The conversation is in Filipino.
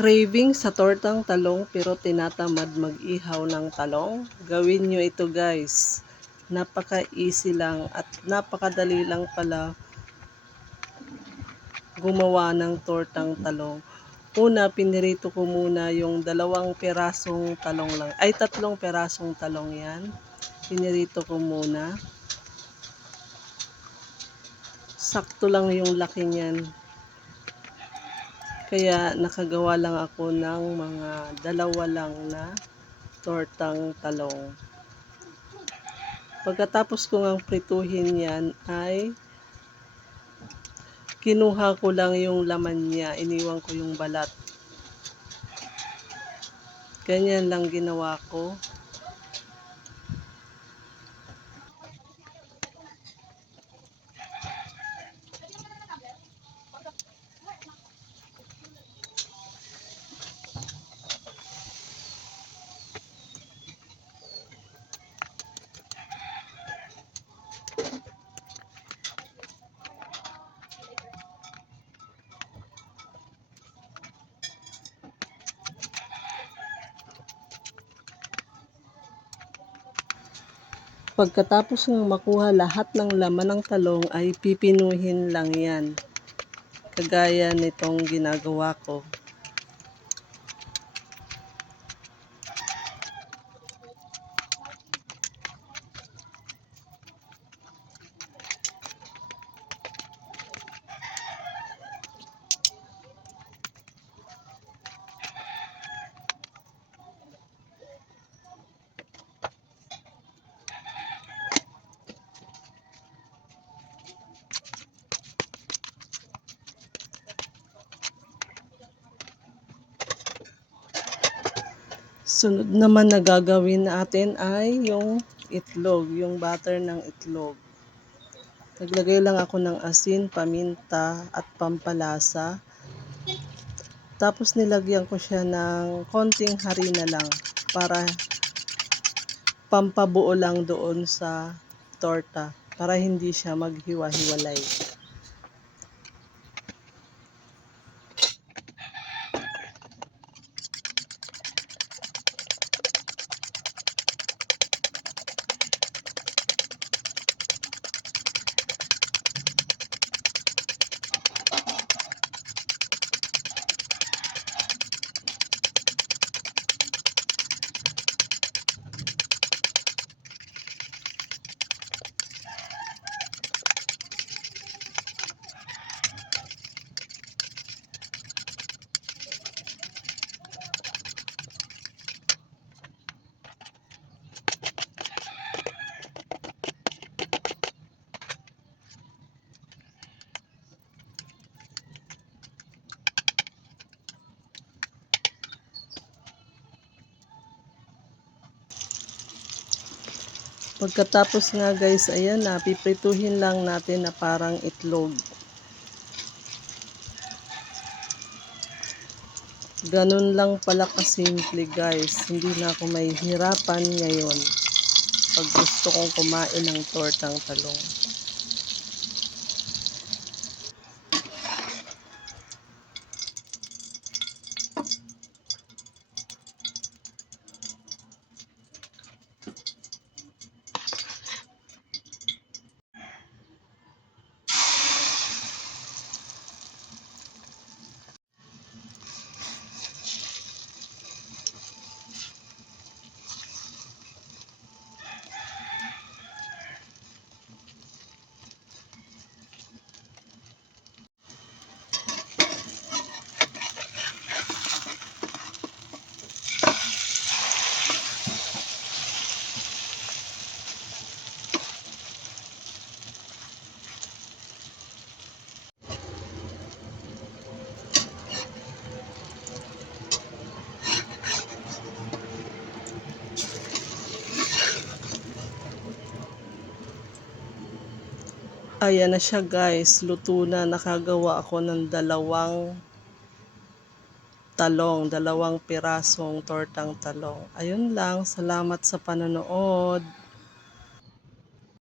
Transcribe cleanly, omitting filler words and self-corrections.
Craving sa tortang talong pero tinatamad mag-ihaw ng talong? Gawin nyo ito guys. Napaka-easy lang at napakadali lang pala gumawa ng tortang talong. Una, pinirito ko muna yung 2 pirasong talong lang. Ay, 3 pirasong talong yan. Pinirito ko muna. Sakto lang yung laki niyan. Kaya nakagawa lang ako ng mga 2 lang na tortang talong. Pagkatapos ko ngang prituhin yan ay kinuha ko lang yung laman niya, iniwan ko yung balat. Ganyan lang ginawa ko. Pagkatapos ng makuha lahat ng laman ng talong ay pipinuhin lang yan. Kagaya nitong ginagawa ko. Sunod naman na gagawin natin ay yung itlog, yung butter ng itlog. Naglagay lang ako ng asin, paminta at pampalasa. Tapos nilagyan ko siya ng konting harina lang para pampabuo lang doon sa torta para hindi siya maghiwa-hiwalay. Pagkatapos nga guys, ayan na, piprituhin lang natin na parang itlog. Ganun lang pala kasimple guys, hindi na ako mahihirapan ngayon pag gusto kong kumain ng tortang talong. Ayan na siya guys, luto na, nakagawa ako ng 2 pirasong tortang talong. Ayun lang, salamat sa panonood.